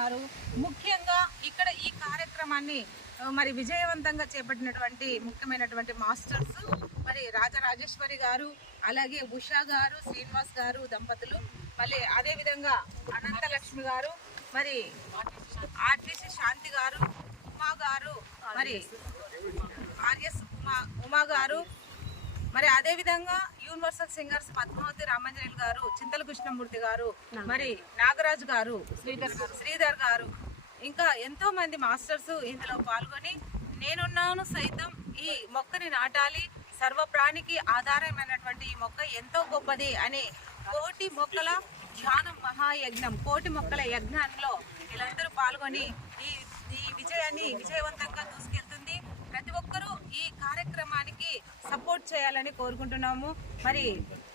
చేస్తున్నారు. ముఖ్యంగా ఇక్కడ ఈ కార్యక్రమాన్ని మరి విజయవంతంగా చేపట్టినటువంటి ముఖ్యమైనటువంటి మాస్టర్స్ మరి రాజరాజేశ్వరి గారు, అలాగే ఉషా గారు, శ్రీనివాస్ గారు దంపతులు, మళ్ళీ అదేవిధంగా అనంతలక్ష్మి గారు, మరి ఆర్టీసీ శాంతి గారు, ఉమా గారు, మరి ఆర్ఎస్ ఉమా గారు, మరి అదేవిధంగా యూనివర్సల్ సింగర్స్ పద్మావతి రామాంజనేయులు గారు, చింతల కృష్ణమూర్తి గారు, మరి నాగరాజు గారు, శ్రీధర్ గారు, ఇంకా ఎంతో మంది మాస్టర్స్ ఇందులో పాల్గొని నేనున్నాను సైతం ఈ మొక్కని నాటాలి, సర్వప్రాణికి ఆధారమైనటువంటి ఈ మొక్క ఎంతో గొప్పది అని కోటి మొక్కల ధ్యానం మహాయజ్ఞం, కోటి మొక్కల యజ్ఞంలో వీళ్ళందరూ పాల్గొని ఈ ఈ విజయాన్ని విజయవంతంగా దూసుకెళ్తుంది. ప్రతి ఒక్కరూ ఈ కార్యక్రమానికి సపోర్ట్ చేయాలని కోరుకుంటున్నాము. మరి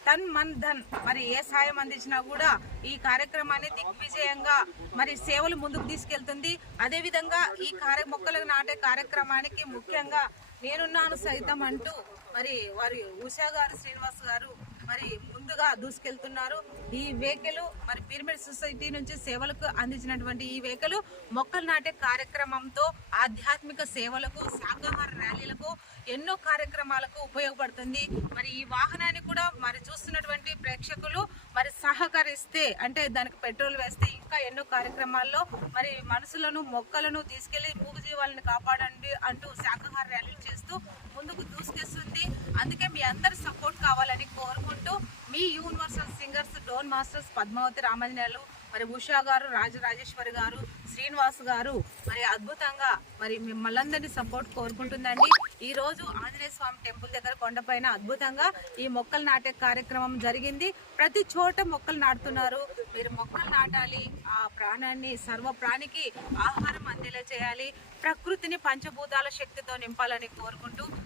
తన్ మన్ ధన్ మరి ఏ సాయం అందించినా కూడా ఈ కార్యక్రమాన్ని దిగ్విజయంగా మరి సేవలు ముందుకు తీసుకెళ్తుంది. అదేవిధంగా ఈ మొక్కలు నాటే కార్యక్రమానికి ముఖ్యంగా నేనున్నాను సైతం అంటూ మరి వారి ఉషా గారు, శ్రీనివాస్ గారు మరి ముందుగా దూసుకెళ్తున్నారు. ఈ వెహికల్ మరి పిరమిడ్ సొసైటీ నుంచి సేవలకు అందించినటువంటి ఈ వెహికల్ మొక్కలు నాటే కార్యక్రమంతో ఆధ్యాత్మిక సేవలకు, శాకాహార ర్యాలీలకు, ఎన్నో కార్యక్రమాలకు ఉపయోగపడుతుంది. మరి ఈ వాహనాన్ని కూడా మరి చూస్తున్నటువంటి ప్రేక్షకులు మరి సహకరిస్తే, అంటే దానికి పెట్రోల్ వేస్తే ఇంకా ఎన్నో కార్యక్రమాల్లో మరి మనుషులను, మొక్కలను తీసుకెళ్లి మూగజీవాలను కాపాడండి అంటూ శాకాహార ర్యాలీలు చేస్తూ ముందుకు దూసుకెస్తుంది. అందుకే మీ అందరి సపోర్ట్ కావాలని కోరుకుంటూ మీ యూనివర్సల్ సింగర్స్ డోన్ మాస్టర్స్ పద్మావతి రామాంజనేయులు, మరి ఉషా గారు, రాజరాజేశ్వరి గారు, శ్రీనివాస్ గారు మరి అద్భుతంగా మరి మిమ్మల్ందరినీ సపోర్ట్ కోరుకుంటుందండి. ఈ రోజు ఆంజనేయ స్వామి టెంపుల్ దగ్గర కొండపైన అద్భుతంగా ఈ మొక్కలు నాటే కార్యక్రమం జరిగింది. ప్రతి చోట మొక్కలు నాటుతున్నారు. మీరు మొక్కలు నాటాలి, ఆ ప్రాణాన్ని, సర్వ ప్రాణికి ఆహారం అందేలా చేయాలి, ప్రకృతిని పంచభూతాల శక్తితో నింపాలని కోరుకుంటూ